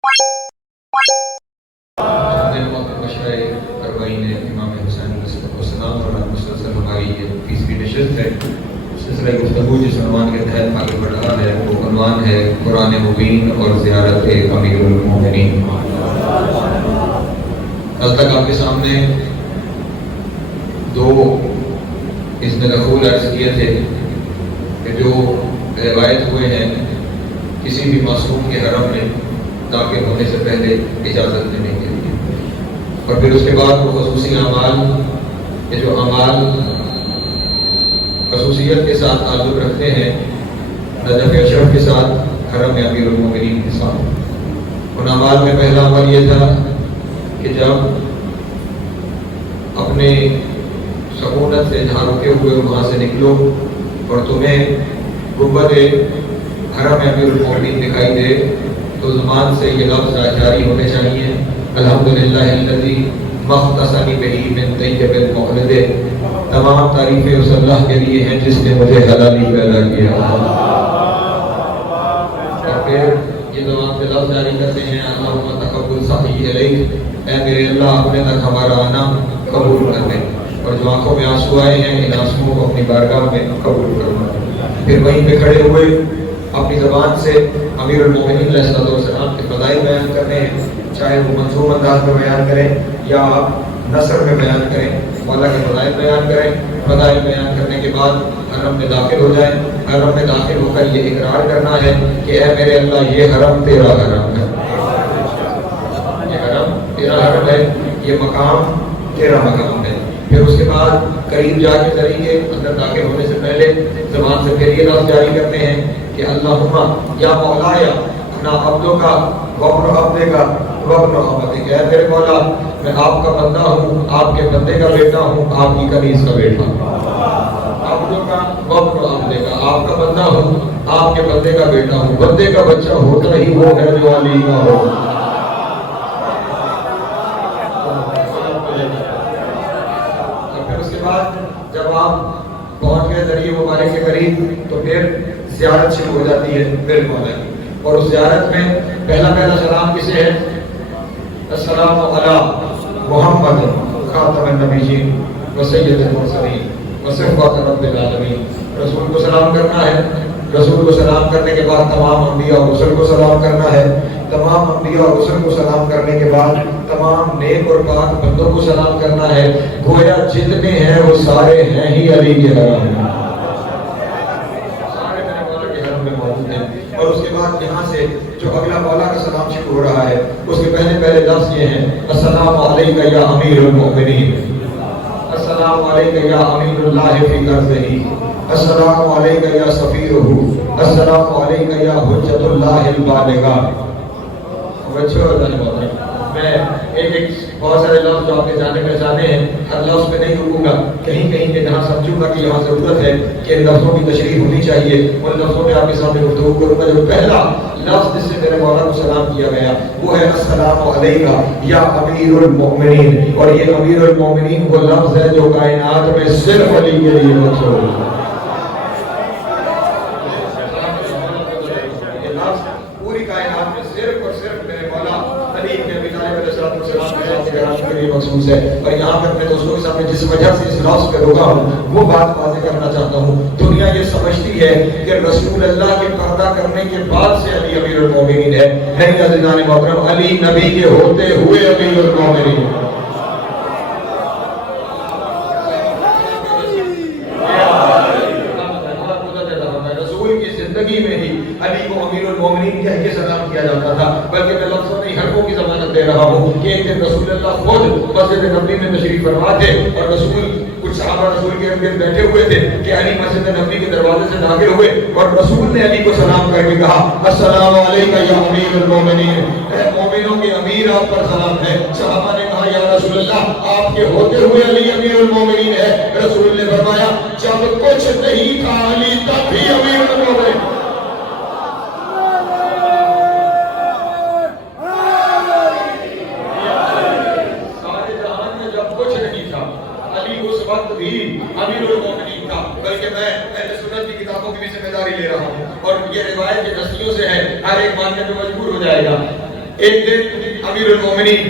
امام حسین علیہ السلام اور مسلسل ہماری یہ تیسری نشست ہے. سلسلہ گفتگو جس عنوان کے تحت آگے بڑھ رہا ہے وہ عنوان ہے قرآن مبین اور زیارت امیر المومنین. کل تک آپ کے سامنے دو اس میں دخول عرض کیے تھے کہ جو روایت ہوئے ہیں کسی بھی معصوم کے حرم میں داخل ہونے سے پہلے اجازت لینے کے لیے، اور پھر اس کے بعد وہ خصوصی اعمال یہ جو اعمال خصوصیت کے ساتھ تعلق رکھتے ہیں نجف اشرف کے ساتھ، حرم امیر المومنین کے ساتھ. ان اعمال میں پہلا عمل یہ تھا کہ جب اپنے سکونت سے جہاں رکے ہوئے وہاں سے نکلو اور تمہیں گنبد حرم امیر المومنین دکھائی دے تو زبان سے یہ لفظ جاری ہونے چاہیے، الحمدللہ الذی مختصنی بہی من طیب المولد. تمام تعریفیں اس اللہ کے لیے ہیں جس نے مجھے حلالی پیدا کیا. اور پھر یہ زبان سے لفظ جاری کرتے ہیں اللہم تقبل صحیح علیک، اے میرے اللہ اپنے تک ہمارا آنا قبول کر لیں، اور جو آنکھوں میں آنسو آئے ہیں ان آنسوؤں کو اپنی بارگاہ میں قبول کرنا. پھر وہیں پہ کھڑے ہوئے اپنی زبان سے امیر المومنین علیہ السلام کے فضائل بیان کرنے ہیں، چاہے وہ منظوم انداز میں بیان کریں یا نثر میں بیان کریں، مولا کے فضائل بیان کریں. فضائل بیان کرنے کے بعد حرم میں داخل ہو جائیں. حرم میں داخل ہو کر یہ اقرار کرنا ہے کہ اے میرے اللہ یہ حرم تیرا حرم ہے، یہ حرم تیرا حرم ہے، یہ مقام تیرا مقام ہے. پھر اس کے بعد قریب جا کے طریقے اندر داخل ہونے سے پہلے زبان سے پھر یہ لفظ جاری کرتے ہیں کہ اللہم یا مولا یا اپنا عبدوں کا وابن عبدے کا وابن عبدے کا، اے میرے مولا میں آپ کا بندہ ہوں، آپ کے بندے کا بیٹا ہوں، آپ کی کنیز کا بیٹا ہوں. عبدوں کا وابن عبدے کا، آپ کا بندہ ہوں، آپ کے بندے کا بیٹا ہوں. بندے کا بچہ ہوتا ہی وہ ہے جو علی کا ہو. جب آپ پہنچ گئے ذریعے مبارک کے قریب تو پھر زیارت شروع ہو جاتی ہے میرے مولا کی. اور اس زیارت میں پہلا سلام کسے ہے؟ السلام علی محمد خاتم النبیین و سید المرسلین و صفوت رب العالمین. رسول کو سلام کرنا ہے. رسول کو سلام کرنے کے بعد تمام انبیاء اور رسل کو سلام کرنا ہے. تمام انبیاء اور رسل کو سلام کرنے کے بعد تمام نیک اور پاک بندوں کو سلام کرنا ہے. گویا جتنے ہیں وہ سارے ہیں ہی علی کے حرم میں، سارے میرے مولا کے حرم میں موجود ہیں. اور اس کے بعد یہاں سے جو اگلا مولا کا سلام شروع ہو رہا ہے اس کے پہلے لفظ یہ ہیں السلام علیکہ یا امیر المؤمنین، السلام علیکہ یا امین اللہ فی ارضہ، السلام علیکہ یا سفیرہ، السلام علیکہ یا حجت اللہ البالغہ. میں ایک بہت سارے لفظ جو آپ کے جانے میں جانے ہیں ہر لفظ پہ نہیں رکوں گا، کہیں کہیں پہ جہاں سمجھوں گا کہ یہاں ضرورت ہے کہ ان لفظوں کی تشریح ہونی چاہیے ان لفظوں میں آپ کے سامنے گفتگو کروں گا. جو پہلا لفظ جس سے میرے مولا کو سلام کیا گیا وہ ہے السلام علیکہ یا امیر المؤمنین. اور یہ امیر المؤمنین وہ لفظ ہے جو کائنات میں صرف علی کے لیے مخصوص ہے. پوری کائنات میں صرف اور صرف میرے مولا علی ابن ابی طالب علیہ السلام کے لیے مخصوص ہے. اور یہاں پر اپنے دوستوں کے سامنے جس وجہ سے اس لفظ پہ روکا ہوں وہ بات واضح کرنا چاہتا ہوں. دنیا یہ سمجھتی ہے کہ رسول اللہ کے پردہ کرنے کے بعد سے علی امیر المومنین ہے. نہیں عزیزان محترم، علی نبی کے ہوتے ہوئے امیر المومنین. رسول کی زندگی میں ہی علی کو امیر المومنین کہہ کے سلام کیا جاتا تھا. بلکہ میں لفظوں نہیں حرفوں کی ضمانت دے رہا ہوں کہ ایک دن رسول اللہ خود مسجد نبوی میں تشریف فرما تھے اور رسول کچھ صحابہ رسول کے اندر بیٹھے ہوئے تھے کہ علی مسجد نبوی کے دروازے سے داخل ہوئے اور رسول نے علی کو سلام کر کے کہا السلام علیکہ یا امیر المومنین، اے مومنوں کے امیر آپ پر سلام ہے. صحابہ نے کہا یا رسول اللہ آپ کے ہوتے ہوئے علی امیر المومنین ہے. رسول نے فرمایا جب کچھ نہیں تھا علی تب بھی امیر المومنین. امیر المومنین تھا. بلکہ میں اہل سنت کی کتابوں کی بھی ذمہ داری لے رہا ہوں اور یہ روایت کے نسلیوں سے ہے، ہر ایک ماننے پہ مجبور ہو جائے گا. ایک دن امیر المومنین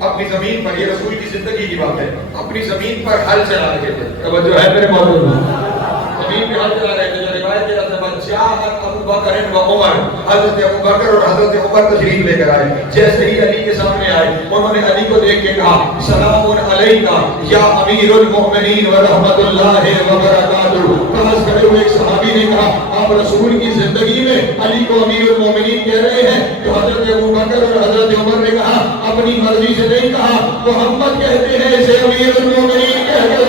اپنی زمین پر، یہ رسول کی زندگی کی بات ہے، اپنی زمین پر حل چلا رہے تھے. توجہ ہے میرے موجود زمین پہ حل چلا رہے تھے. جو روایت کے رسول ابو بکر و عمر، حضرت ابو بکر اور حضرت عمر تشریف لے کر آئے. جیسے ہی علی کے سامنے آئے انہوں نے علی کو دیکھ کے کہا سلام علیکہ یا امیر المؤمنین و رحمت اللہ وبرکاتہ. بحث کرے ہوئے ایک صحابی نے کہا آپ رسول کی زندگی میں علی کو امیر المؤمنین کہہ رہے ہیں؟ تو حضرت ابو بکر اور حضرت عمر نے کہا اپنی مرضی سے نہیں کہا، محمد کہتے ہیں اسے امیر المؤمنین کہہ کے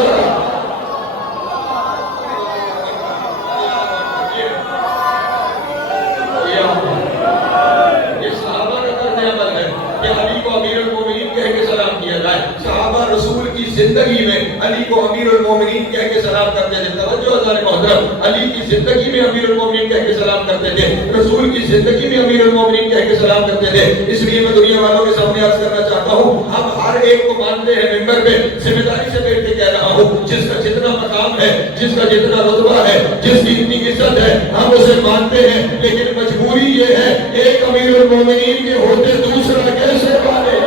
زندگی میں علی کو امیر المومنین کہہ کے سلام کرتے تھے. توجہ حضرات محترم، علی کی زندگی میں امیر المومنین کہہ کے سلام کرتے تھے، رسول کی زندگی میں امیر المومنین کہہ کے سلام کرتے تھے. اس لیے میں دنیا والوں کے سامنے عرض کرنا چاہتا ہوں، ہم ہر ایک کو مانتے ہیں، ممبر پہ ذمہ داری سے بیٹھ کے کہہ رہا ہوں، جس کا جتنا مقام ہے، جس کا جتنا رتبہ ہے، جس کی اتنی عزت ہے، ہم اسے مانتے ہیں. لیکن مجبوری یہ ہے ایک امیر المومنین کے ہوتے دوسرا کیسے مانے؟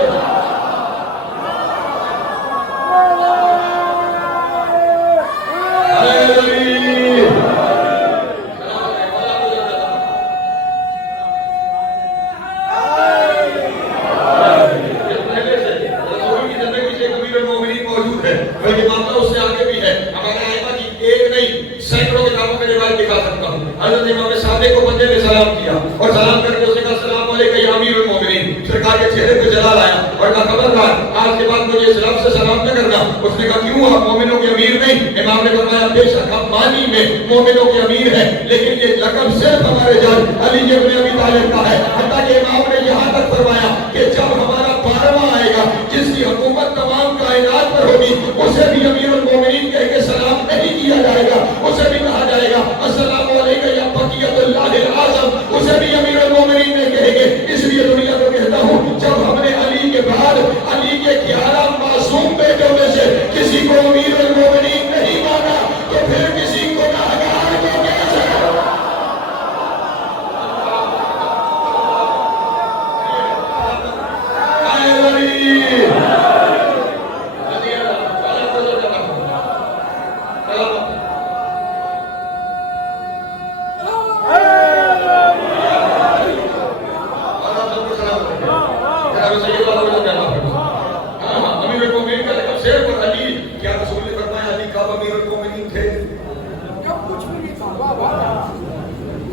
اور سلام کر کے اس نے کہا السلام علیکم یا امیر المومنین. سرکار کے چہرے پہ جلال آیا اور کہا خبردار آج کے بعد مجھے اس لفظ سے سلام نہ کرنا. اس نے کہا کیوں آپ مومنوں کے امیر نہیں؟ امام نے فرمایا بے شک آپ معنی میں مومنوں کے امیر ہیں، لیکن یہ لقب صرف ہمارے جان علی ابن ابی طالب کا ہے. حتیٰ کہ امام نے یہاں تک فرمایا کہ جب ہمارا 12واں آئے گا جس کی حکومت تمام کائنات پر ہوگی، اسے بھی امیر المومنین کہہ کے سلام نہیں کیا جائے گا، اسے بھی کہا جائے گا السلام علیکم یا بقیۃ اللہ العظم، اسے بھی امیر المومنین نے کہے گے. اس لیے دنیا کو کہتا ہوں جب ہم نے علی کے بعد علی کے 11 معصوم بیٹوں میں سے کسی کو امیر المومنین نہیں مانا تو پھر کسی کو گناہگار کو کیسے؟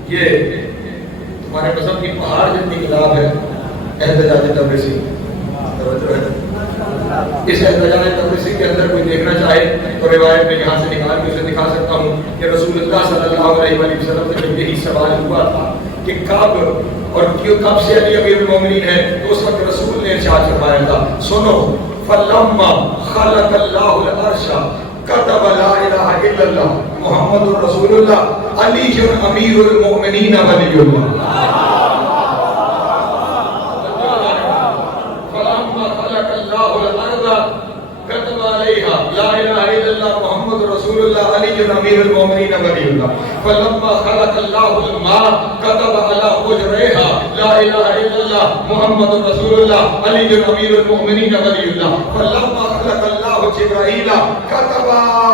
یہ ہمارے مذہب کی پہاڑ جتنی کتاب ہے احتجاج تبریزی. اس احتجاج تبریزی کے اندر کوئی دیکھنا چاہے تو روایت میں یہاں سے نکال کے اسے دکھا سکتا ہوں کہ رسول اللہ صلی اللہ علیہ وسلم سے جب یہی سوال ہوا تھا کہ کب اور کب سے علی امیر المومنین ہے، تو اس وقت رسول نے ارشاد فرمایا تھا سنو فلما خلق اللہ العرش کتب لا الہ الا اللہ محمد رسول اللہ علی امیر المؤمنین ولی اللہ. فلما خلق اللہ الارض کتب علیہا لا الہ الا اللہ محمد رسول اللہ علی امیر المؤمنین ولی اللہ. فلما خلق اللہ الماء كتب على حجرها لا اله الا الله محمد رسول الله علي امير المؤمنين ولي الله. فلما خلق الله جبرائيل كتب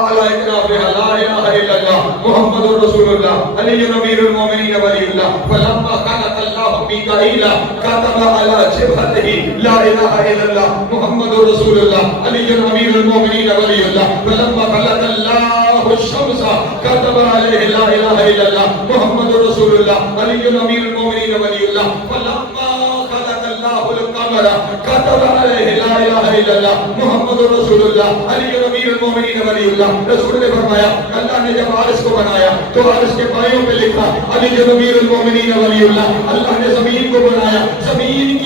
على اكنافها لا اله الا الله محمد رسول الله علي امير المؤمنين ولي الله. فلما خلق الله ميكائيل كتب على جبهته لا اله الا الله محمد رسول الله علي امير المؤمنين ولي الله. فلما خلق الله الشمس كتب عليه لا اله الا الله محمد رسول الله علي امير المؤمنين ولي الله. فلما خلق الله القمر كتب عليه لا اله الا الله محمد رسول الله علي امير المؤمنين ولي الله. رسول نے فرمایا اللہ نے جب عرش کو بنایا تو عرش کے پایوں پہ لکھا علی امیر المؤمنین ولی اللہ. اللہ نے زمین کو بنایا، زمین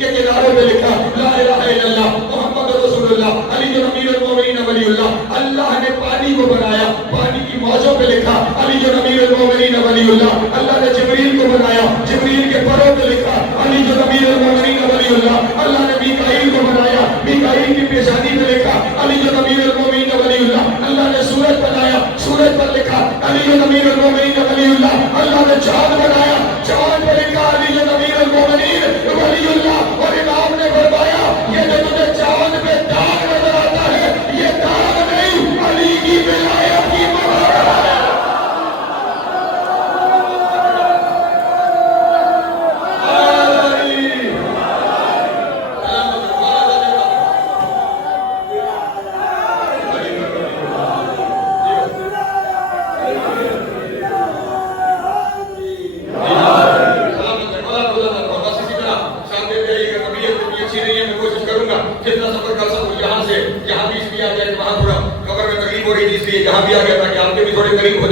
کے کنارے پہ لکھا لا الہ الا اللہ محمد رسول اللہ علی امیر المؤمنین ولی اللہ. اللہ نے پانی کو بنایا، پانی کی موجوں پہ لکھا علی امیر المؤمنین ولی اللہ. اللہ نے جبریل کو بنایا، جبریل کے پروں پہ لکھا علی امیر المؤمنین ولی اللہ. اللہ نے میکائیل کو بنایا، میکائیل کی پیشانی پہ لکھا علی امیر المؤمنین ولی اللہ. اللہ نے سورج بنایا، سورج پر لکھا علی امیر المؤمنین ولی اللہ. اللہ نے چاند بنایا، چاند پر لکھا علی امیر المؤمنین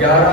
11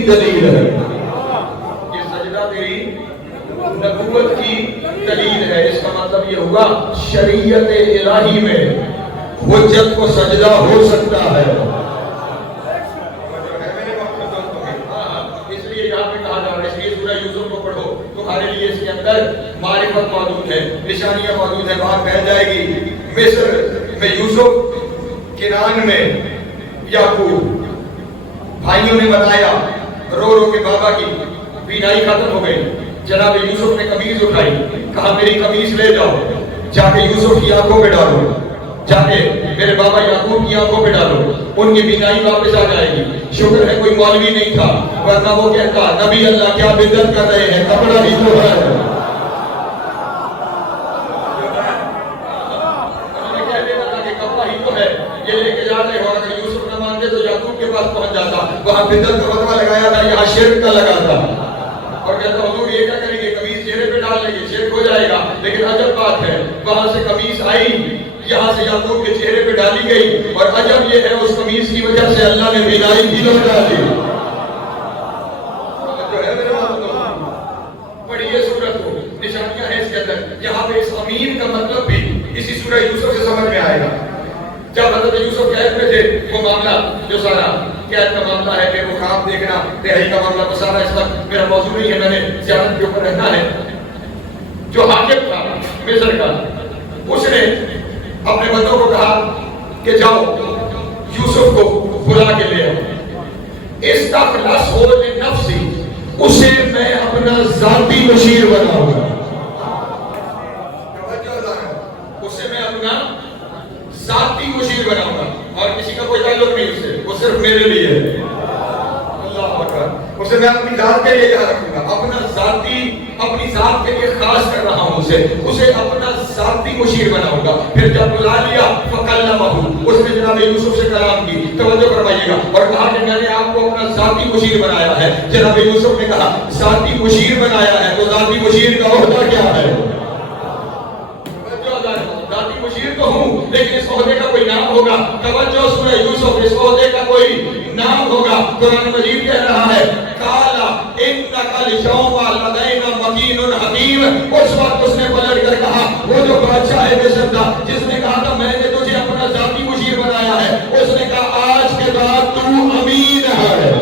کی دلیل ہے، یہ سجدہ تیری نبوت کی دلیل ہے۔ اس کا مطلب یہ ہوا شریعت الہی میں حجت کو سجدہ ہو سکتا ہے۔ اس لیے یہاں پہ کہا جا رہا ہے، اس لیے سورہ یوسف کو پڑھو، تمہارے لیے اس کے اندر معرفت موجود ہے، نشانیاں موجود ہیں۔ بات کہہ جائے گی مصر میں یوسف، کنعان میں یعقوب، بھائیوں نے بتایا رو رو کے بابا کی بینائی ختم ہو گئی۔ جناب یوسف نے قمیض اٹھائی، کہا میری قمیض لے جاؤ، جا کے یوسف کی آنکھوں پہ ڈالو، جا کے میرے بابا یعقوب کی آنکھوں پہ ڈالو، ان کی بینائی واپس آ جائے گی۔ شکر ہے کوئی مولوی نہیں تھا، ورنہ وہ کہتا نبی اللہ کیا بدعت کر رہے ہیں، کپڑا ہی تو ہے۔ یہ لے کے جا رہے ہو، اگر یوسف نہ مانتے تو یعقوب کے پاس پہنچ جاتا، وہاں بدعت کا فتویٰ لگایا تھا، یہاں شرک کا لگا تھا، اور کہتا حضور یہ کیا کریں گے، قمیص چہرے پہ ڈال لیں گے، شرک ہو جائے گا۔ لیکن عجب بات ہے، وہاں سے قمیص آئی، یہاں سے یعقوب کے چہرے پہ ڈالی گئی، اور عجب یہ ہے اس قمیص کی وجہ سے اللہ نے بینائی بھی لوٹا دی۔ پڑھیے سورت کو، نشانیاں ہیں اس کے اندر۔ یہاں پہ اس امین کا مطلب بھی اسی سورہ یوسف سے سمجھ میں آئے گا۔ جب حضرت یوسف قید میں تھے، وہ معاملہ جو سارا قید کا معاملہ ہے، پھر وہ خواب دیکھنا، تحریک کا معاملہ، وہ سارا اس وقت میرا موضوع نہیں ہے، میں نے زیارت کے اوپر رہنا ہے۔ جو حاکم تھا مصر کا، اس نے اپنے بندوں کو کہا کہ جاؤ یوسف کو بلا کے لے آؤ، استخلصہ لنفسی، اسے میں اپنا ذاتی مشیر بناؤں گا، اسے میں اپنا ذاتی مشیر بناؤں گا، اور کسی کا کوئی تعلق نہیں اس سے، وہ صرف میرے لیے ہے۔ اللہ اکبر، اسے میں اپنی ذات کے لیے یاد رکھوں گا، اپنا ذاتی، اپنی ذات کے لیے خاص کر رہا ہوں اسے اپنا ذاتی مشیر بناؤں گا۔ پھر جب بلا لیا فَكَلَّمَهُ، اس نے جناب یوسف سے کلام کی، توجہ فرمائیے گا، اور کہا کہ میں نے آپ کو اپنا ذاتی مشیر بنایا ہے۔ جناب یوسف نے کہا ذاتی مشیر بنایا ہے تو ذاتی مشیر کا عہدہ کیا ہے؟ ذاتی مشیر تو ہوں، لیکن اس عہدے کا کوئی نام ہوگا۔ توجہ سورہ یوسف، اس عہدے کا کوئی نام ہوگا۔ قرآن مجید کہہ رہا ہے قَالَ إِنَّكَ الْيَوْمَ لَدَيْنَا مَكِينٌ حَمِيمٌ، اس وقت اس نے پلٹ کر کہا، وہ جو بادشاہ مصر تھا جس نے کہا تھا میں نے تجھے اپنا ذاتی مشیر بنایا ہے، اس نے کہا آج کے بعد تو امین ہے۔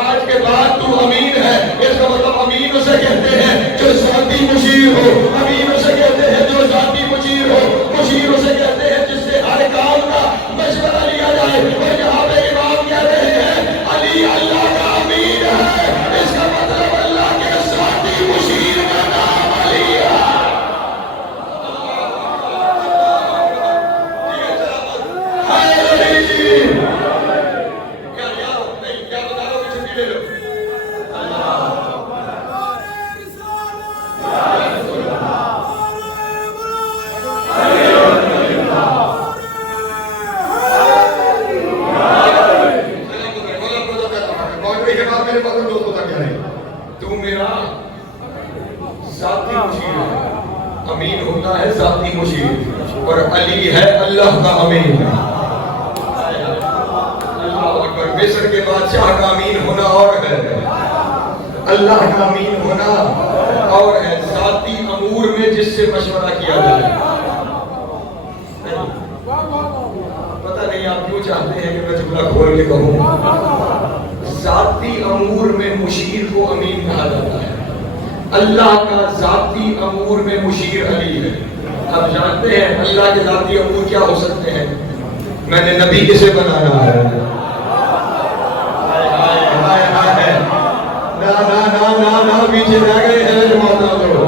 آج کے بعد تو امین ہے۔ اس کا مطلب امین اسے کہتے ہیں جو ذاتی مشیر ہو، امین اسے کہتے ہیں جو ذاتی مشیر ہو، مشیر اسے کہتے ہیں جس سے ہر کام کا مشورہ لیا جائے۔ اور یہاں پہ امام کہہ رہے ہیں علی اللہ کا امین ہے، اس کا مطلب اللہ کے ذاتی مشیر کا نام علی ہے۔ امین ہوتا ہے ذاتی مشیر، اور علی ہے اللہ کا امین۔ اللہ اکبر، مصر کے بادشاہ کا امین ہونا اور ہے، اللہ کا امین ہونا اور ہے، ذاتی امور میں جس سے مشورہ کیا جائے۔ پتہ نہیں آپ کیوں چاہتے ہیں کہ میں جملہ کھول کے کہوں، ذاتی امور میں مشیر کو امین کہا جاتا ہے، اللہ کا ذاتی امور میں مشیر علی ہے۔ آپ جانتے ہیں اللہ کے ذاتی امور کیا ہو سکتے ہیں؟ میں نے نبی کسے بنانا ہے، نا پیچھے رہ گئے ہیں جماعتوں کو،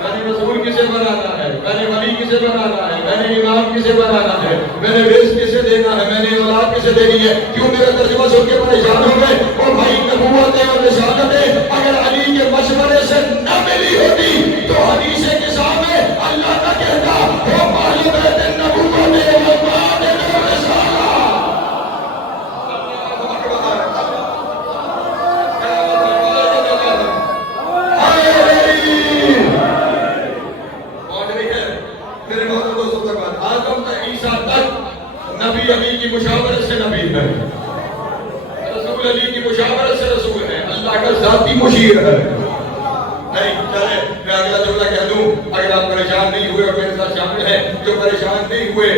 میں نے رسول کسے بنانا ہے، میں نے ولی کسے بنانا ہے، میں نے امام کسے بنانا ہے، میں نے رزق کسے دینا ہے، میں نے اولاد کسے دینی ہے۔ کیوں میرا ترجمہ سن کے پریشان ہو گئے؟ اور بھائی نبوتیں اور رسالتیں اگر علی کے مشورے سے نہ ملی ہوتی تو حدیث کے سامنے اللہ کا کہتا وہ اہل بیت النبوت و معادن الرسالہ۔ مشاورت سے نبی ہے، رسول علی کی مشاورت سے رسول ہے، اللہ کا ذاتی مشیر ہے۔ نہیں چلے میں اگلا جملہ کہہ دوں، اگر آپ پریشان نہیں ہوئے اور میرے ساتھ شامل ہیں جو پریشان نہیں ہوئے،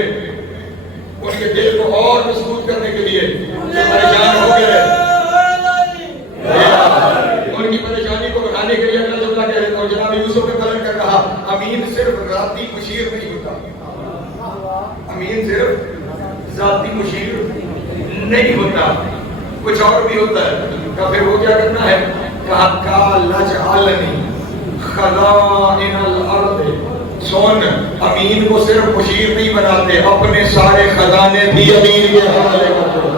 ان کے دل کو اور مضبوط کرنے کے لیے جو پریشان ہو گئے ان کی پریشانی کو بڑھانے کے لیے اگلا جملہ کہہ دیتا ہوں۔ جناب یوسف نے پلٹ کر کہا امین صرف ذاتی مشیر نہیں ہوتا، امین صرف ذاتی مشیر نہیں ہوتا، کچھ اور بھی ہوتا ہے۔ کہا پھر وہ کیا کرنا ہے؟ کہا کالا جعلنی خزائن الارض، سن امین کو صرف مشیر نہیں بناتے، اپنے سارے خزانے بھی امین کے حوالے کر دو۔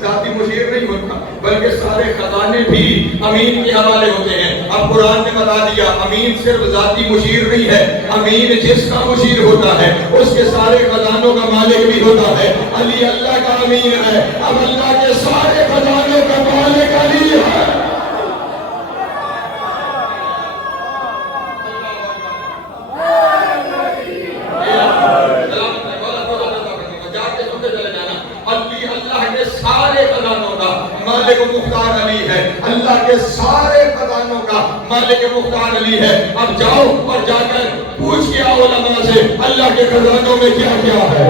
ذاتی مشیر نہیں ہوتا بلکہ سارے خزانے بھی امین کے حوالے ہوتے ہیں۔ اب قرآن نے بتا دیا امین صرف ذاتی مشیر نہیں ہے، امین جس کا مشیر ہوتا ہے اس کے سارے خزانوں کا مالک بھی ہوتا ہے۔ علی اللہ کا امین ہے، اب اللہ کے سارے خزانوں کا مالک علی ہے۔ مالک مختار علی ہے، اللہ کے سارے خزانوں کا مالک مختار علی ہے۔ اب جاؤ اور جا کر پوچھ کے آؤ علماء سے اللہ کے خزانوں میں کیا کیا ہے۔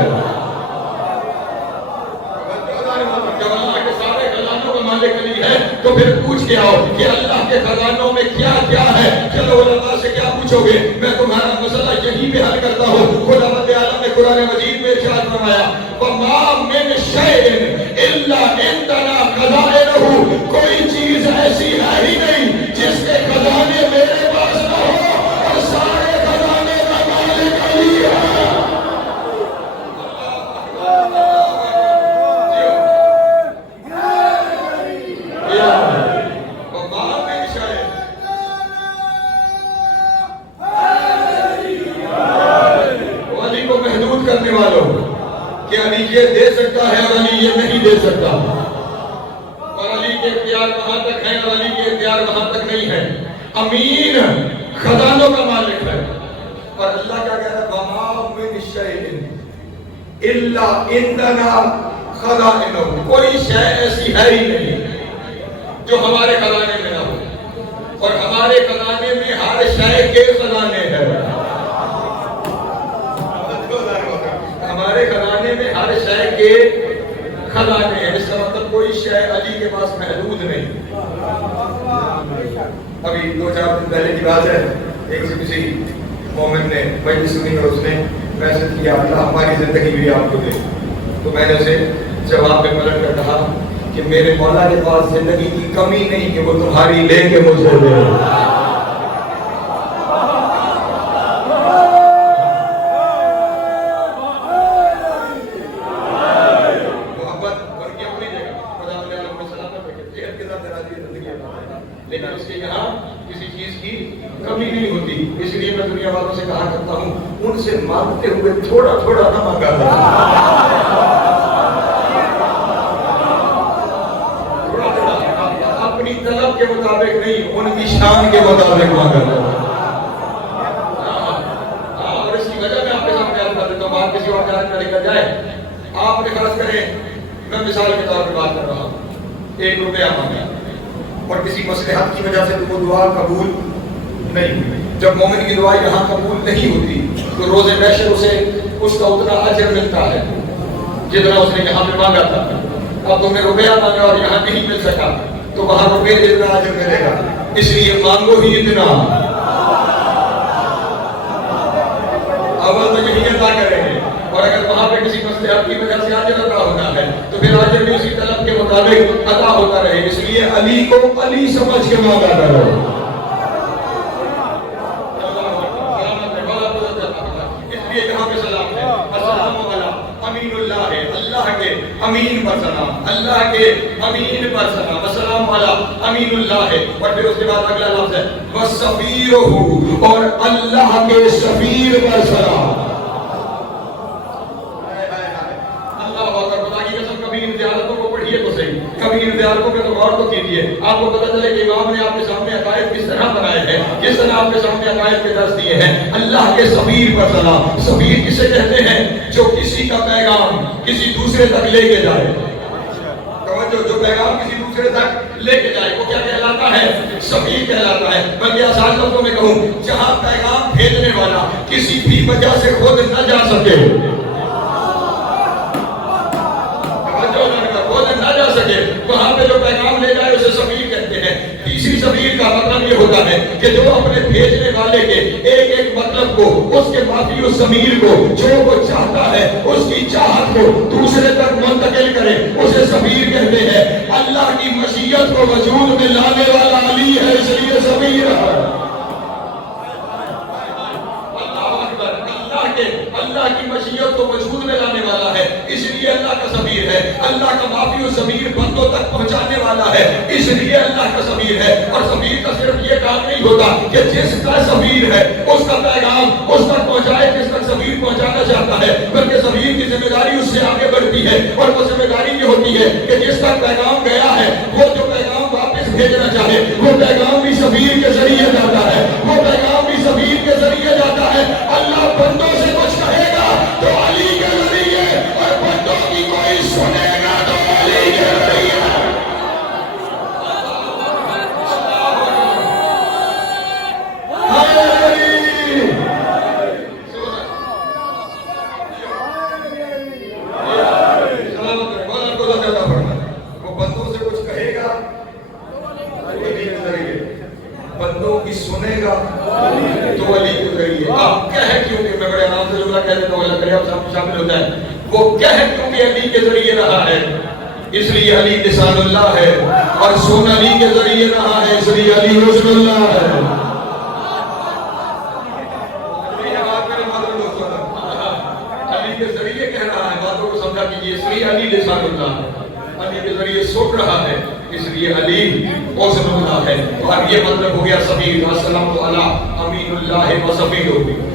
جب اللہ کے سارے خزانوں کا مالک علی ہے تو پھر پوچھ کے آؤ کہ اللہ کے خزانوں میں کیا کیا ہے۔ چلو علماء سے کیا پوچھو گے؟ میں تمہارا مسئلہ یہیں پہ حل کرتا ہوں۔ خداوند عالم نے قرآن مجید میں ارشاد فرمایا وَمَا مِنْ شَيْءٍ إِلَّا عِنْدَنَا خَزَائِنُهُ، کوئی چیز ایسی ہے ہی نہیں جس کے خزانے میرے پاس نہ ہو، اور سارے خزانے کا مالک علی ہے۔ علی کو محدود کرنے والوں کہ علی یہ دے سکتا ہے اور علی یہ نہیں دے سکتا، اور علی کے اختیار وہاں تک ہیں اور علی کے اختیار وہاں تک نہیں ہے۔ امین خزانوں کا مالک ہے، اور اللہ کیا کہہ رہا ہے وَمَا مِنْ شَيْءٍ إِلَّا عِنْدَنَا خَزَائِنُهُ، کوئی شے ایسی ہے ہی نہیں جو ہمارے خزانے میں نہ ہو، اور ہمارے خزانے میں ہر شے کے خزانے ہیں۔ ہمارے خزانے میں ہر شے کے خزانے ہیں، اس کا مطلب کوئی شے علی کے پاس محدود نہیں۔ ابھی 2-4 دن پہلے کی بات ہے، ایک سے کسی مومن نے مجلس سنی اور اس نے میسج کیا اللہ ہماری زندگی بھی آپ کو دے، تو میں نے اسے جواب میں پلٹ کر کہا کہ میرے مولا کے پاس زندگی کی کمی نہیں کہ وہ تمہاری لے کے مجھے دے۔ لیکن اس کے یہاں کسی چیز کی کمی نہیں ہوتی، اس لیے میں دنیا والوں سے کہا کرتا ہوں ان سے مانگتے ہوئے تھوڑا تھوڑا نہ مانگا کرو، تھوڑا تھوڑا اپنی طلب کے مطابق نہیں، ان کی شان کے مطابق مانگا کرو۔ اور اس کی وجہ میں آپ کے سامنے عرض کر دیتا ہوں، بات کسی اور جانب میں لے کر جائے۔ آپ نے فرض کریں میں مثال کے طور پر بات کر رہا ہوں، 1 روپیہ مانگا اور کسی مصلحت کی وجہ سے تو وہ دعا قبول نہیں ہوئی۔ جب مومن کی دعا یہاں قبول نہیں ہوتی تو روز محشر اسے اس کا اتنا اجر ملتا ہے جتنا اس نے یہاں پہ مانگا تھا۔ اب تم نے روپیہ مانگا اور یہاں نہیں مل سکا تو وہاں روپے جتنا اجر ملے گا، اس لیے مانگو ہی اتنا۔ اول تو یہی ادا کریں گے، اور اگر وہاں پہ کسی مصلحت کی وجہ سے اجر ادا ہونا ہے تو پھر اجر بھی اسی طلب کے مطابق ادا ہوتا رہے۔ اس لیے علی کو علی سمجھ کے مانگا کرو۔ اس لیے یہاں پہ سلام ہے، السلام علیکم امین اللہ ہے، اللہ کے امین پر سلام، اللہ کے امین پر سلام، السلام علی امین اللہ ہے۔ اور پھر اس کے بعد اگلا لفظ ہے وَسَفِيرُهُ، اور اللہ کے سفیر پر سلام۔ کبھی ان زیارتوں کو پڑھیے تو صحیح، کبھی ان زیارتوں پہ تو غور تو کیجیے، آپ کو پتہ چلے کہ امام نے آپ کے سامنے عقائد کس طرح بنائے ہیں، کس طرح آپ کے سامنے عقائد کے درس دیے ہیں۔ اللہ کے سفیر پر سلام۔ سفیر کسے کہتے ہیں؟ جو کسی کا پیغام کسی دوسرے تک لے کے جائے، جو پیغام کسی دوسرے تک لے کے جائے وہ کیا کہلاتا ہے؟ سفیر کہلاتا ہے۔ بلکہ آسان لفظوں میں کہوں، جہاں پیغام بھیجنے والا کسی بھی وجہ سے خود نہ جا سکے، وہاں پہ جو پیغام لے جائے اسے سفیر کہتے ہیں۔ تیسری سفیر کا مطلب یہ ہوتا ہے کہ جو اپنے بھیجنے والے کے ایک ایک مطلب کو، اس کے باقی اس ضمیر کو، جو وہ چاہتا ہے اس کی چاہت کو دوسرے تک منتقل کرے، اسے سفیر کہتے ہیں۔ اللہ کی مشیت کو وجود میں لانے والا علی ہے، اس لیے سفیر ہے۔ اللہ کی مشیت کو وجود میں لانے والا ہے، اس لیے اللہ کا سفیر ہے۔ اللہ کا معافی و ضمیر بندوں تک پہنچانے والا ہے، اس لیے اللہ کا سفیر ہے۔ اور سفیر کا صرف یہ کام نہیں ہوتا کہ جس کا سفیر ہے اس کا پیغام اس تک پہنچائے جس تک سفیر پہنچانا چاہتا ہے، بلکہ سفیر کی ذمہ داری اس سے آگے بڑھتی ہے، اور وہ ذمہ داری یہ ہوتی ہے کہ جس تک پیغام گیا ہے وہ جو پیغام واپس بھیجنا چاہے وہ پیغام بھی سفیر کے ذریعے جاتا ہے، وہ پیغام بھی سفیر کے ذریعے جاتا ہے۔ اللہ بندوں سے کچھ کہے گا تو علی کے ذریعے، اور بندوں کی کوئی سنے گا تو علی کے ذریعے۔ وہ بندوں سے کچھ کہے گا تو علی کے ذریعے، بندوں کی سنے گا تو علی کے ذریعے۔ آپ کہہ کیوں کہ میں بڑے آرام سے جملہ کہہ دیتا ہوں، اللہ کرے آپ شامل ہوتا ہے، وہ کہہ کیوں کہ علی کے ذریعے رہا ہے، اس لیے علی لسان اللہ ہے، اور سن علی کے ذریعے رہا ہے، اس لیے علی رسول اللہ ہے۔ علی کے ذریعے کہہ رہا ہے، باتوں کو سمجھا کیجیے، اس لیے علی لسان اللہ ہے، علی کے ذریعے سن رہا ہے، اس لیے علی رسول اللہ ہے۔ اور یہ مطلب ہو گیا سفیر، السلام علی امین اللہ و سفیر۔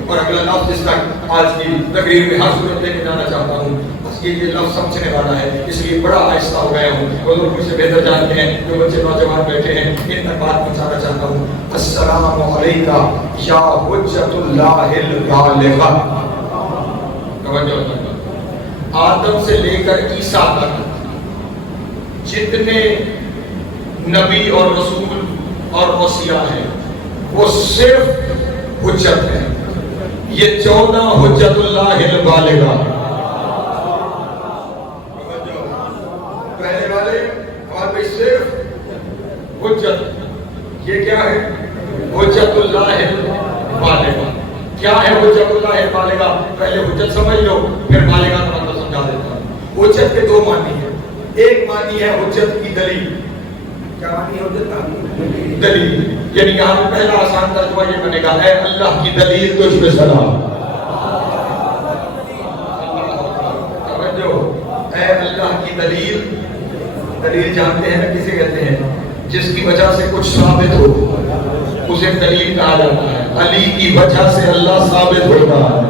اور اگلا لفظ جس تک آج کی تقریر میں ہر صورت لے کے جانا چاہتا ہوں، بس یہ لفظ سمجھنے والا ہے، اس لیے بڑا آہستہ ہو گیا ہوں، وہ لوگ مجھ سے بہتر جانتے ہیں، جو بچے نوجوان بیٹھے ہیں ان تک بات پہنچانا چاہتا ہوں۔ السلام علیکہ یا حجت اللہ البالغہ۔ آدم سے لے کر عیسیٰ تک جتنے نبی اور رسول اور اوصیاء ہیں وہ صرف حجت ہے۔ یہ 14 حجت اللہ البالغہ۔ پہلے والے ہمارے صرف حجت، یہ کیا ہے؟ حجت اللہ البالغہ۔ کیا ہے حجت اللہ البالغہ؟ پہلے حجت سمجھ لو، پھر بالغہ کا مطلب سمجھا دیتا ہوں۔ حجت کے دو معنی ہیں، ایک معنی ہے حجت کی دلیل۔ کیا معنی ہے حجت کا؟ دلیل، یعنی یہاں پہ پہلا آسان ترجمہ یہ بنے گا، اے اللہ کی دلیل تجھ پہ سلام۔ اے اللہ کی دلیل، دلیل جانتے ہیں نا کسے کہتے ہیں؟ جس کی وجہ سے کچھ ثابت ہو اسے دلیل کہا جاتا ہے۔ علی کی وجہ سے اللہ ثابت ہوتا ہے۔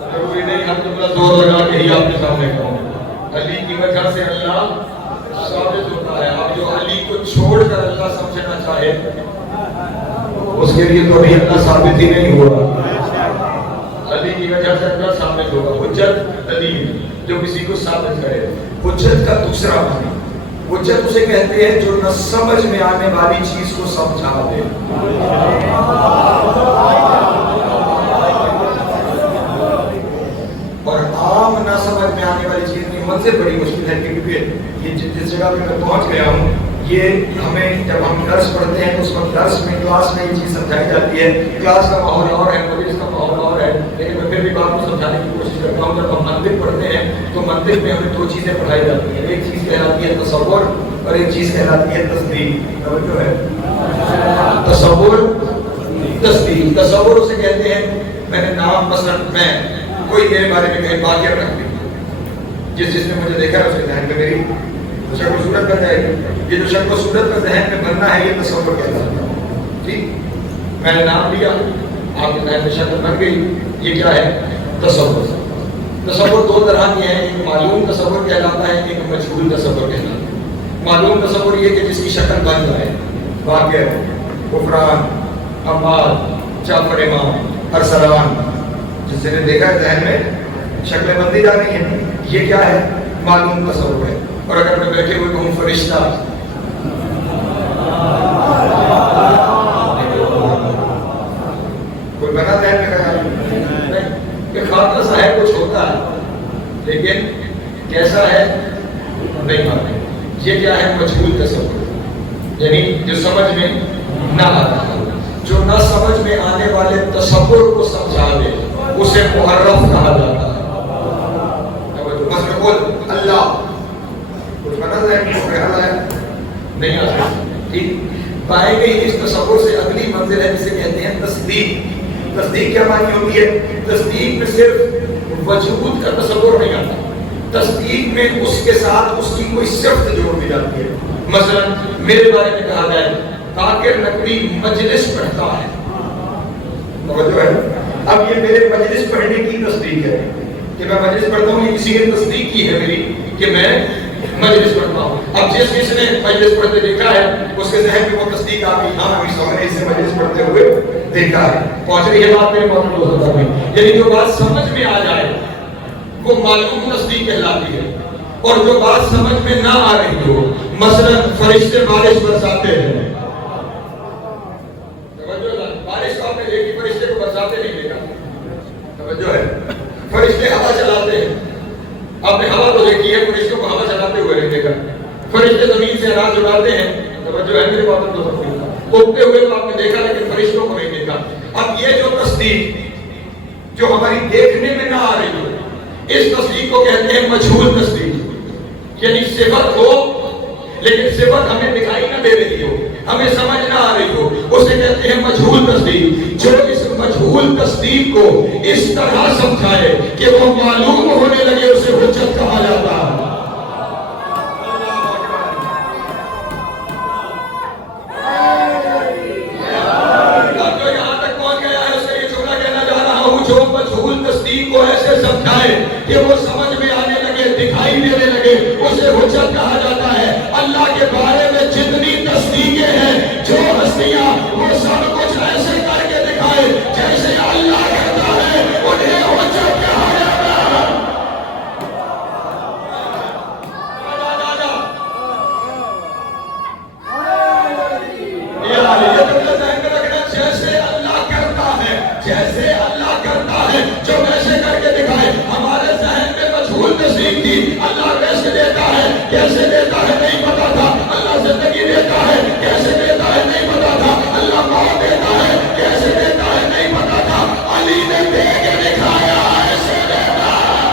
ضروری نہیں ہم جملہ زور لگا کے ہی آپ کے سامنے کہوں، علی کی وجہ سے اللہ ثابت ہوتا ہے۔ اب جو علی کو چھوڑ کر اللہ سمجھنا چاہے اس کے لیے تو ابھی اللہ ثابت ہی نہیں ہوا۔ علی کی وجہ سے اللہ ثابت ہوگا۔ حجت دلیل جو کسی کو ثابت کرے۔ حجت کا دوسرا معنی، حجت اسے کہتے ہیں جو نہ سمجھ میں آنے والی چیز کو سمجھا دے۔ اور عام نہ سمجھ میں آنے والی چیز نہیں، مجھ سے بڑی مشکل ہے، کیونکہ یہ جس جگہ پہ میں پہنچ گیا ہوں، یہ ہمیں جب ہم درس پڑھتے ہیں تو اس وقت درس میں کلاس میں یہ چیز سمجھائی جاتی ہے، کلاس کا ماحول اور ہے، مجلس کا ماحول اور ہے، لیکن میں پھر بھی بات کو سمجھانے کی کوشش کرتا ہوں۔ جب ہم منطق پڑھتے ہیں تو منطق میں ہمیں دو چیزیں پڑھائی جاتی ہیں، ایک چیز کہلاتی ہے تصور اور ایک چیز کہلاتی ہے تصدیق۔ توجہ ہے؟ تصور، تصدیق۔ تصور اسے کہتے ہیں، میں نے نام مثلا میں کوئی میرے بارے میں کہیں واقعہ رکھ دی، جس نے مجھے دیکھا ہے اس کے ذہن میں میری شکل و صورت بن جائے گی. یہ جو شکل و صورت کا ذہن میں بننا ہے یہ تصور کہلاتا ہے. ٹھیک, میں نے نام لیا, آپ کے ذہن میں شکل بن گئی, یہ کیا ہے؟ تصور. تصور دو طرح کے ہیں, ایک معلوم تصور کہلاتا ہے, ایک مجہول تصور کہلاتا ہے. معلوم تصور یہ کہ جس کی شکل بن جائے, واقع, غفران, عمار, جعفر امام, ارسلان, جس نے دیکھا ہے ذہن میں شکلیں بندی جا رہی ہیں, یہ کیا ہے؟ معلوم تصور ہے. اور اگر میں بیٹھے ہوئے کہوں فرشتہ, کوئی بنا ذہن میں خیال نہیں کہ خاطر سا ہے, کچھ ہوتا ہے, لیکن کیسا ہے نہیں مانتے. یہ کیا ہے؟ مجہول تصور, یعنی جو سمجھ میں نہ آتا ہے. جو نہ سمجھ میں آنے والے تصور کو سمجھا دے اسے محرف کہا جاتا ہے. بس میں بول اللہ, کچھ بنا ذہن میں خیال ہے نہیں آتا. ٹھیک, پائے گئی اس تصور سے اگلی منزل ہے جسے کہتے ہیں تصدیق. تصدیق کیا معنی ہوتی ہے؟ تصدیق میں صرف وجود کا تصور نہیں آتا, تصدیق میں اس کے ساتھ اس کی کوئی صفت جوڑ دی جاتی ہے. مثلا میرے بارے میں کہا جائے طاہر نقوی مجلس پڑھتا ہے, توجہ ہے. اب یہ میرے مجلس پڑھنے کی تصدیق ہے کہ میں مجلس پڑھتا ہوں, یہ کسی نے تصدیق کی ہے میری کہ میں مجلس پڑھتا ہوں. اب جس نے مجلس پڑھتے دیکھا ہے اس کے ذہن میں وہ تصدیق آ گئی, ہاں ابھی سامنے اسے مجلس پڑھتے ہوئے دیکھا ہے. پہنچ رہی ہے بات میرے محترم دوستوں میں. یعنی جو بات سمجھ میں آ جائے وہ معلوم تصدیق کہلاتی ہے, اور جو بات سمجھ میں نہ آ رہی ہو, مثلا فرشتے بارش برساتے ہیں, بارش کو آپ نے دیکھی, فرشتے کو برساتے نہیں دیکھا, توجہ ہے. فرشتے ہوا چلاتے ہیں, آپ نے ہوا تو دیکھی ہے, فرشتوں کو ہوا چلاتے ہوئے نہیں دیکھا. فرشتے زمین سے اناج اڑاتے ہیں, توجہ ہے میرے باتوں کو سمجھنا, اگتے ہوئے تو آپ نے دیکھا لیکن فرشتوں کو نہیں دیکھا. اب یہ جو تصدیق جو ہماری دیکھنے میں نہ آ رہی ہو, اس تصدیق کو کہتے ہیں مجہول تصدیق. یعنی صفت ہو لیکن صفت ہمیں دکھائی نہ دے رہی ہو, ہمیں سمجھ نہ آ رہی ہو, اسے کہتے ہیں مجہول تصدیق. جو اس مجہول تصدیق کو اس طرح سمجھائے کہ وہ معلوم ہونے لگے اسے حجت کہا جاتا ہے. جو یہاں تک پہنچ گیا ہے اس کا یہ جملہ کہنا چاہ رہا ہوں, جو مجہول تصدیق کو ایسے سمجھائے کہ وہ سمجھ میں آنے لگے, دکھائی دینے لگے, اسے حجت کہا جاتا ہے. اللہ کے بارے میں جتنی تصدیقیں ہیں, جو ہستیاں, وہ سب کچھ ایسے کر کے دکھائے جیسے اللہ کرتا ہے, انہیں حجت کہا جاتا ہے. جیسے اللہ کرتا ہے, جیسے اللہ کرتا ہے, جو ویسے کر کے دکھائے. ہمارے ذہن میں مجہول تصدیق تھی, اللہ کیسے دیتا ہے, کیسے دیتا ہے نہیں پتا تھا. اللہ زندگی دیتا ہے, کیسے دیتا ہے نہیں پتا تھا. اللہ موت دیتا ہے, کیسے دیتا ہے نہیں پتا تھا. علی نے دے کے دکھایا ایسے دیتا ہے.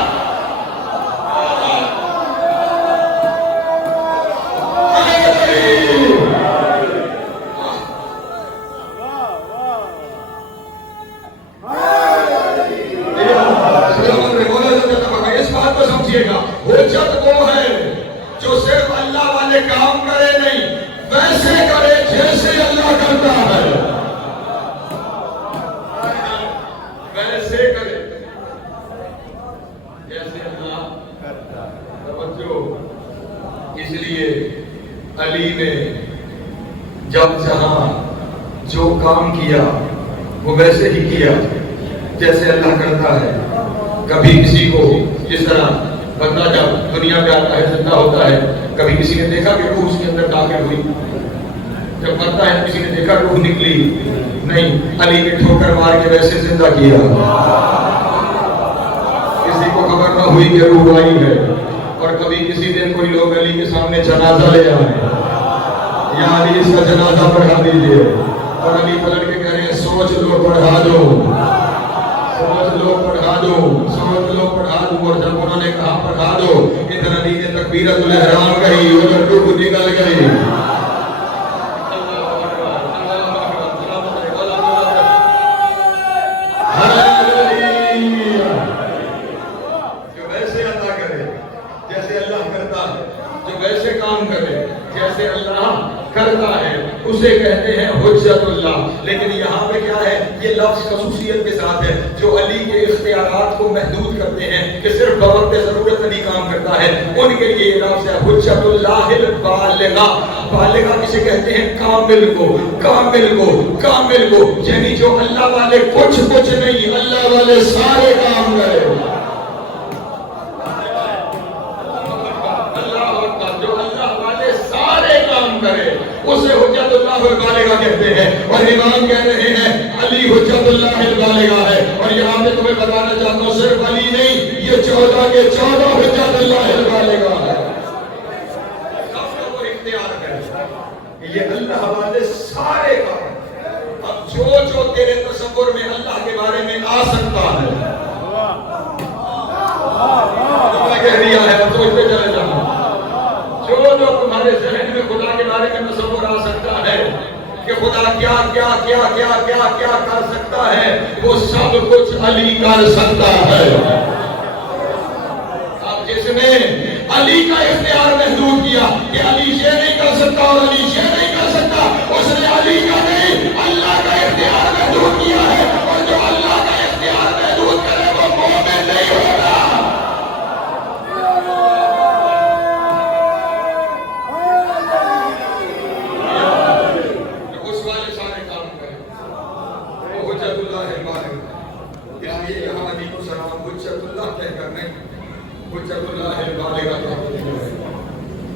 اس بات کو سمجھیے گا, حجت وہ ہے جو صرف اللہ والے کام کرے نہیں, ویسے کرے جیسے اللہ کرتا ہے, ویسے کرے جیسے اللہ کرتا ہے. توجہ, اس لیے علی نے جب جہاں جو کام کیا وہ ویسے ہی کیا جیسے اللہ کرتا ہے. کبھی کسی کو جس طرح بندہ جب دنیا میں آتا ہے, زندہ ہوتا ہے, کبھی کسی نے دیکھا کہ روح اس کے اندر داخل ہوئی, جب مرتا ہے کسی نے دیکھا روح نکلی نہیں, علی نے ٹھوکر مار کے ویسے زندہ کیا. کسی کو خبر نہ ہوئی کہ روح آئی ہے. اور کبھی کسی دن کوئی لوگ علی کے سامنے جنازہ لے آئے, یا علی اس کا جنازہ پڑھا دیجیے, اور علی پلٹ کے کہہ رہے ہیں سوچ لو پڑھا دو, سمجھ لو پڑھا دو, سمجھ لو پڑھا دو. اور جب انہوں نے کہا پڑھا دو, ادھر علی نے تکبیرۃ الاحرام کہی, ادھر روح نکل گئی. جو ویسے عطا کرے کام کرے جیسے اللہ کرتا ہے اسے کہتے ہیں حجت اللہ. لیکن یہاں پہ کیا ہے؟ یہ لفظ خصوصیت کے ساتھ ہے. جو علی کے اختیارات کو محدود کرتے ہیں کہ صرف بوقت ضرورت نہیں کام کرتا ہے، ان کے لیے یہ لفظ ہے حجت اللہ البالغہ. بالغہ کسے کہتے ہیں؟ کامل کو. کامل کو، کامل کو، یعنی جو اللہ والے کچھ نہیں، اللہ والے سارے کام کرے. اسے حجت اللہ البالغہ کہتے ہیں. اور امام کہہ رہے ہیں علی حجت اللہ البالغہ ہے. اور یہاں پہ تمہیں بتانا چاہتا ہوں صرف علی نہیں، یہ 14 کے 14 حجت اللہ البالغہ ہے. سب کا وہ اختیار ہے، یہ اللہ والے سارے کام. اب جو تیرے تصور میں اللہ کے بارے میں آ سکتا ہے کہہ دیا ہے، اب سوچتے چلے جانا. جو تمہارے ذہن میں خدا کے بارے میں تصور آ سکتا ہے کہ خدا کیا کیا کیا کیا کیا کیا کر سکتا ہے، وہ سب کچھ علی کر سکتا ہے. اب جس نے علی کا اختیار محدود کیا کہ علی یہ نہیں کر سکتا اور علی یہ نہیں کر سکتا، اس نے علی کا نہیں اللہ کا اختیار محدود کیا ہے. اور جو اللہ کا اختیار محدود کرے وہ مومن نہیں ہوگا.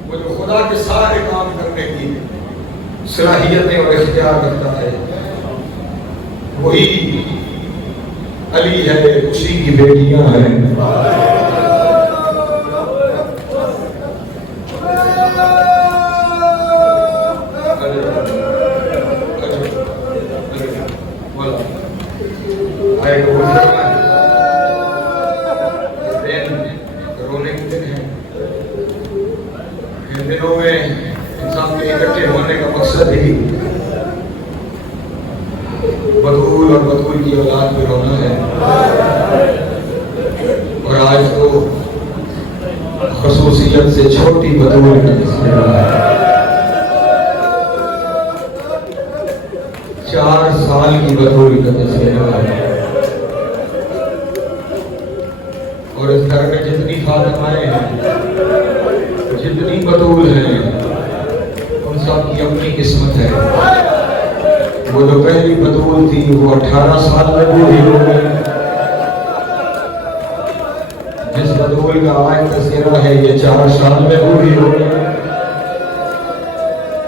وہ جو خدا کے سارے کام کرنے کی صلاحیتیں اور اختیار رکھتا ہے وہی علی ہے، اسی کی بیٹیاں ہیں. رونے کے دن ہیں. ان دنوں میں انسان کے اکٹھے ہونے کا مقصد ہی بطول اور بطول کی اولاد پہ رونا ہے. اور آج تو خصوصیت سے چھوٹی بطول کا تذکرہ ہے. 4 سال کی بطول کا تذکرہ ہے. اور اس گھر میں جتنی فاطمائیں ہیں، جتنی بطول ہیں، ان سب کی اپنی قسمت ہے. وہ جو پہلی بطول تھی وہ 18 سال میں بوڑھی ہو گئی. جس بطول کا آج تذکرہ ہے یہ 4 سال میں بوڑھی ہو گئی.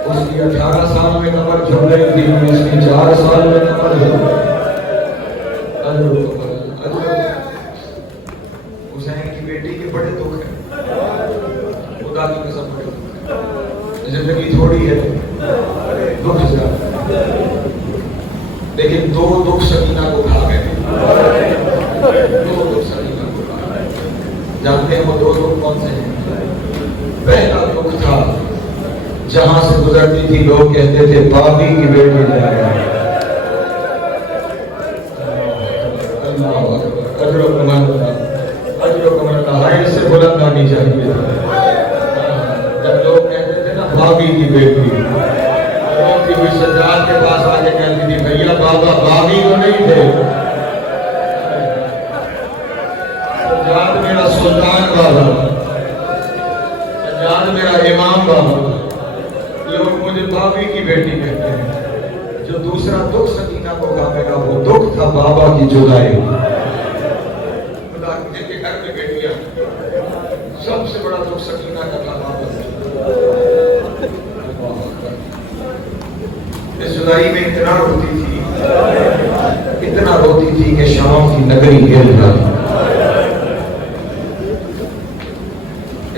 اس کی 18 سال میں کمر جھک گئی تھی، اس کی 4 سال میں کمر جھک گئی. حسین کی بیٹی کے بڑے دکھ ہیں، خدا کی قسم بڑے دکھ ہیں. زندگی تھوڑی ہے، دکھ زیادہ، لیکن 2 دکھ سکینہ کو کھا گئے. 2 دکھ سکینہ کو کھا گئے. جانتے ہیں وہ 2 دکھ کون سے ہیں؟ پہلا دکھ تھا جہاں سے گزرتی تھی لوگ کہتے تھے باغی کی بیٹی جا رہا ہے. اجر و کمال سے بلند آنی چاہیے. جب لوگ کہتے تھے نا باغی کی بیٹی، کوئی سجاد کے پاس آ کے کہتی تھی بھیا بابا باغی تو نہیں تھے، سجاد میرا سلطان بابا، سجاد میرا امام بابا. لوگ مجھے باغی کی بیٹی کہتے ہیں. جو دوسرا دکھ سکینہ کو کھا گیا وہ دکھ تھا بابا کی جدائی. سب سے بڑا دکھ سکینہ کا تھا بابا. اس جدائی میں اتنا روتی تھی کہ شام کی نگری ہل گئی.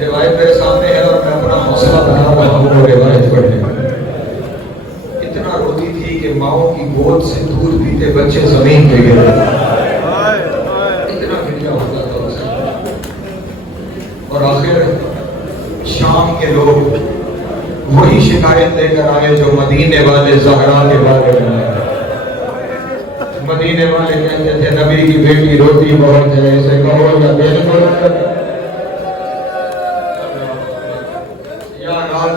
روایت میرے سامنے ہے اور میں اپنا حوصلہ بنا رہا ہوں اور روایت پڑھنے میں. اتنا روتی تھی کہ ماؤں کی گود سے دودھ پیتے بچے زمین پہ گر گئے. اور آخر شام کے لوگ وہی شکایت لے کر آئے جو مدینے والے زہرا کے بارے میں. مدینے والے کہتے تھے نبی کی بیٹی روتی بہت ہے، اسے کہو یا دل کو یا رات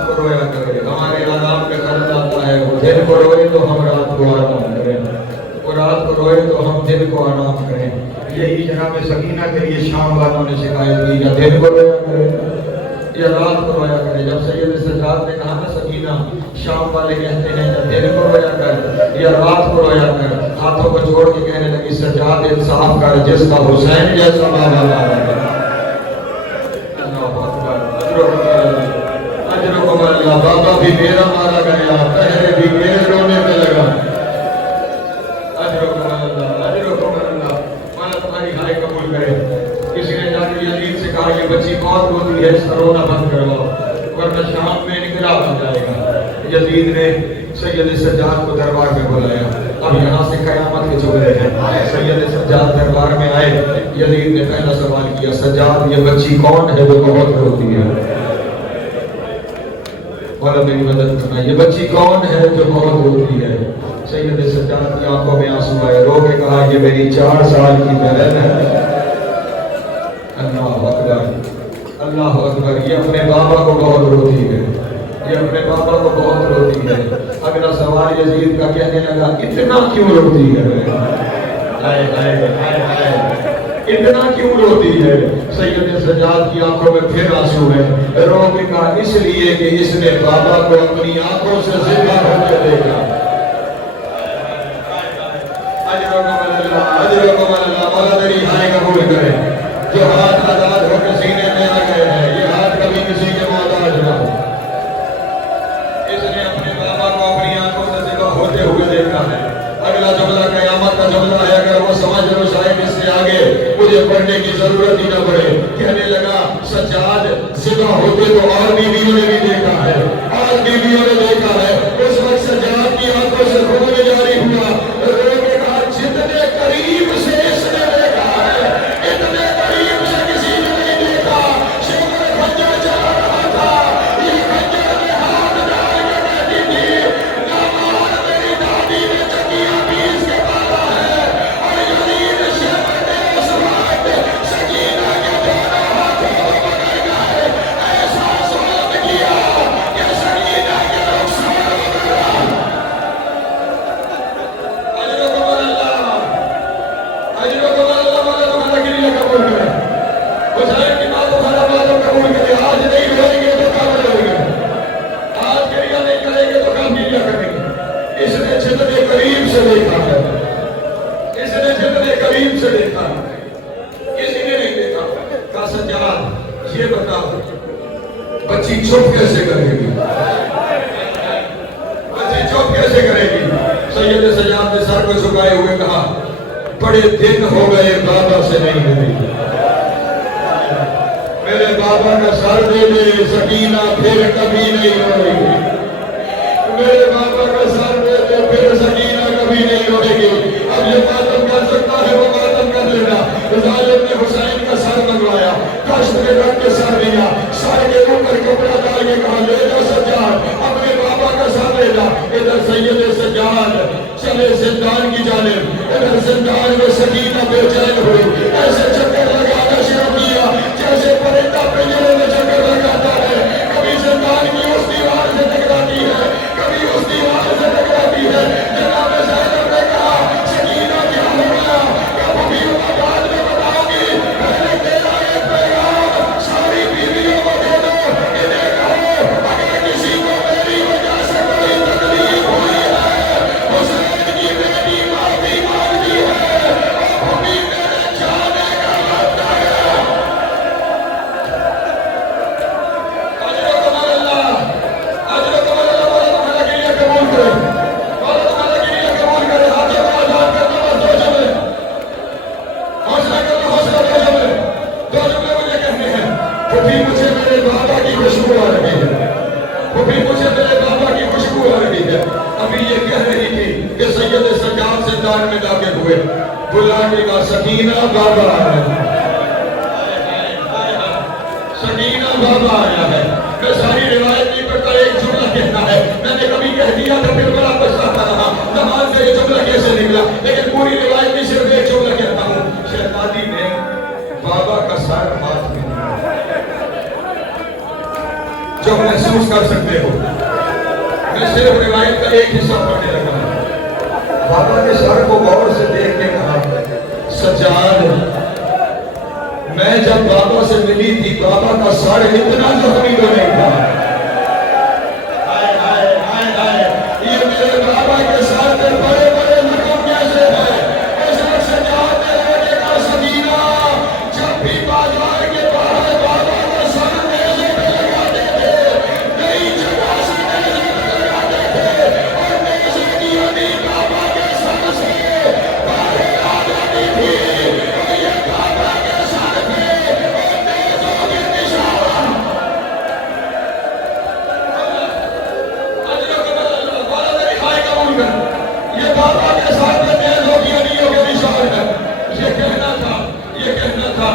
دن کو رویا کرے یا رات کو رویا کرے. جب سید سجاد نے کہا نا سکینہ شام والے کہتے ہیں یا دن کو رویا کر یا رات کو رویا کر, ہاتھوں کو جوڑ کے کہنے لگی سجاد انصاف کر جس کا حسین جیسا بابا لایا ہے. بابا بھی میرا مارا گیا, پہرے بھی میرے رونے پہ لگا. مولا تمہاری ہائے قبول کرے. کسی نے جا کے یزید سے کہا یہ بچی بہت روتی ہے, اس کا رونا بند کرواؤ ورنہ شام میں انقلاب ہو جائے گا. یزید نے سید سجاد کو دربار میں بلایا. اب یہاں سے قیامت کے جملے ہیں. سید سجاد دربار میں آئے. یزید نے پہلا سوال کیا, سجاد یہ بچی کون ہے جو بہت روتی ہے؟ مولا میری مدد کرنا, یہ بچی کون ہے جو بہت روتی ہے؟ سید سجاد کی آنکھوں میں آنسو آئے. رو کے کہا یہ میری 4 سال کی بہن ہے. اللہ اکبر, اللہ اکبر. یہ اپنے بابا کو بہت روتی ہے, یہ اپنے بابا کو بہت روتی ہے. اگلا سوال یزید کا کہنے لگا اتنا کیوں روتی ہے؟ ہائے ہائے ہائے ہائے, اتنا کیوں روتی ہے؟ سید سجاد کی آنکھوں میں پھر آنسو ہے. رو کے کہا اس لیے کہ اس نے بابا کو اپنی آنکھوں سے زندہ ہوتے دیکھا. اجرکم اللہ, اجرکم اللہ. مولا میری ہائے قبول کرے. جو ہاتھ آزاد ہو کے سینے میں آ گئے ہیں, یہ ہاتھ کبھی کسی کے محتاج نہ ہو. اس نے اپنے بابا کو اپنی آنکھوں سے زندہ ہوتے ہوئے دیکھا ہے. اگلا جملہ قیامت کا جملہ ہے. اگر وہ سمجھ لو شاید اس سے آگے مجھے پڑھنے کی ضرورت ہی نہ پڑے. کہنے لگا سجاد زندہ ہوتے تو اور بیویوں نے بھی دیکھا ہے, اور بیویوں نے دیکھا ہے. اس وقت سجاد کی آنکھوں سے خون جاری ہوا. رو کے کہا جتنے قریب سے اس نے دیکھا ہے اتنے قریب سے کسی نے نہیں دیکھا. شکر خنجر چلا رہا تھا, یہ خنجر میں ہاتھ ڈال کے بیٹھی تھی. نامار میری دادی نے چکیاں پیس کے پالا ہے, اور یزید شہر نے اس وقت سکینہ کے دونوں ہاتھوں کو پکڑ گئے. ایسا ظلم کیا کہ سکینہ کے رخسار بدل رہا. اجرکم اللہ, اجرکم اللہ. مولا تمہارا گریہ قبول کرے. حسین کی بات و خرابات قبول کرے. آج نہیں روئیں گے تو کب روئیں گے؟ آج گریہ نہیں کریں گے تو کب گریہ کریں گے؟ اس نے جتنے قریب سے دیکھا ہے, اس نے جتنے قریب سے دیکھا ہے, کسی نے نہیں دیکھا. کہا سجاد یہ بتا بچی چپ کیسے کرے گی؟ بچی چپ کیسے کرے گی؟ سید سجاد نے سر کو جھکائے ہوئے کہا بڑے دن ہو گئے بابا سے نہیں ملی. میرے بابا کا سر دے دے سکینہ پھر کبھی نہیں روئے گی. میرے بابا کا سر دے دے پھر سکینہ کبھی نہیں روئے گی. اب یہ ماتم کر سکتا ہے وہ ماتم کر لینا. ظالم نے حسین کا سر منگوایا, کشت میں رکھ کے سر دیا, سر کے اوپر کپڑا ڈال کے کہا لے جا سجاد اپنے بابا کا سر لے جا. ادھر سید سجاد چلے زندان کی جانب, ادھر زندان میں سکینہ بے چین ہوئی. ایسے چکر لگانا شروع کیا جیسے پرندہ پنجرے میں چکر لگاتا ہے. کبھی زندان کی اس دیوار سے ٹکراتی ہے, کبھی اس دیوار سے ٹکراتی ہے. جناب زینب نے کہا سکینہ کیا ہو گیا؟ کب بھی بعد میں بتاؤ گی, پہلے تیرا ایک پیغام ساری بیویوں کو دے دو. انہیں کہو اگر کسی کو میری وجہ سے کوئی تکلیف ہوئی ہے, حسین کی بیٹی معافی مانگتی ہے, اب بھی میرے جانے کا وقت آیا. اجرکم اللہ, اجرکم اللہ. مولا تمہارا گریہ قبول کرے, مولا تمہارا گریہ قبول کرے. ہاتھوں کو آزاد کرنا بس 2 جملے. حوصلہ کرنا, حوصلہ 2 جملے. 2 جملے مجھے کہنے ہیں. پھوپھی مجھے میرے بابا کی خوشبو آ رہی ہے, پھوپھی مجھے میرے بابا کی خوشبو آ رہی ہے. ابھی یہ کہہ رہی تھی کہ سید سجاد زندان میں داخل ہوئے. بلانے کا سکینہ بابا آیا ہے, سکینہ بابا آیا ہے. میں ساری روایت نہیں پڑھتا, ایک جملہ کہنا ہے. میں نے کبھی کہہ دیا تھا پھر بڑا پچھتاتا رہا نماز کا یہ جملہ کیسے نکلا, لیکن پوری روایت میں صرف ایک جملہ کہتا ہوں. شہزادی نے بابا کا سر ہاتھ میں جو محسوس کر سکتے ہو. میں صرف روایت کا ایک حصہ پڑھنے لگا. بابا کے سر کو غور سے دیکھ کے کہا سجاد میں جب بابا سے ملی تھی بابا کا سر اتنا زخمی تو نہیں تھا. یہ میرے بابا کے سر پہ بڑے بڑے زخم کیسے ہیں؟ اس میں سجاد رہنے کا سکینہ جب بھی بازار کے باہر بابا کا سر نیزے پہ لگاتے تھے، نئی جگہ سے نیزے پہ لگاتے تھے اور نیزے کی ہڈی بابا کے سر سے باہر آ جاتی تھی. اور یہ بابا کے سر پہ اور نیزوں کے نشان. یہ بابا کے ساتھ میں نیزوں کی ہڈیوں کے نشان ہے. یہ کہنا تھا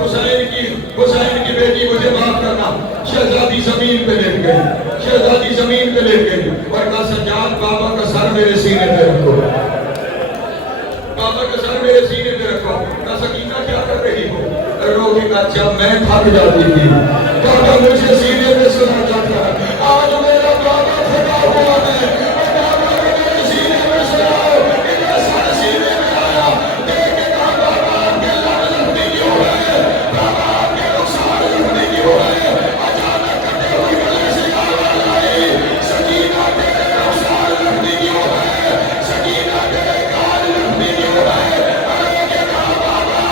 حسین کی بیٹی مجھے معاف کرنا. شہزادی زمین پہ لیٹ گئی اور کہا سجاد بابا کا سر میرے سینے پہ رکھو. بابا کا سر میرے سینے پہ رکھو. کہا سکینہ کیا کر رہی ہو؟ روحی کا جب میں تھک جاتی تھی بابا مجھے سینے پہ سنا جاتا ہے. آج میرا بابا تھکا ہوا ہے اور بابا نے میرے سینے پہ سناؤ. میرا سر سینے میں آیا دیکھ کے کہا بابا آپ کے لب لگتی کیوں ہے؟ بابا آپ کے رخسار لگتی کیوں ہے؟ اچانک کٹے ہوئی گلے سے آواز آئی سکینہ تیرے رخسار لگتی کیوں ہے؟ سکینہ تیرے کان لگتی کیوں ہے؟ میں نے کہا بابا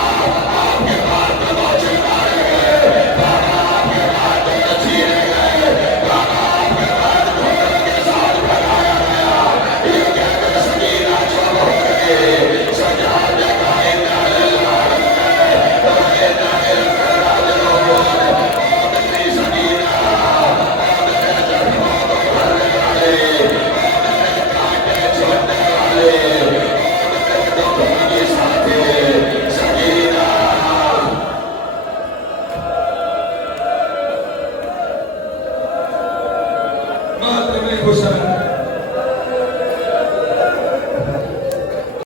آپ کے بال پہ موچے مارے گئے. بابا آپ کے بال پہ چھیرے گئے. بابا آپ کے بال گھوڑے کے ساتھ بھگایا گیا. یہ کہہ کے سکینہ چپ ہو گئی. سجاد نے کہا اِنَّا لِلَّهِ وَإِنَّا إِلَيْهِ رَاجِعُونَ. او میری سکینہ، او میرے زخموں کو بھرنے والی، او میرے کانٹے چھوڑنے والی، او میرے دکھوں کی ساتھی سکینہ. ماتم حسین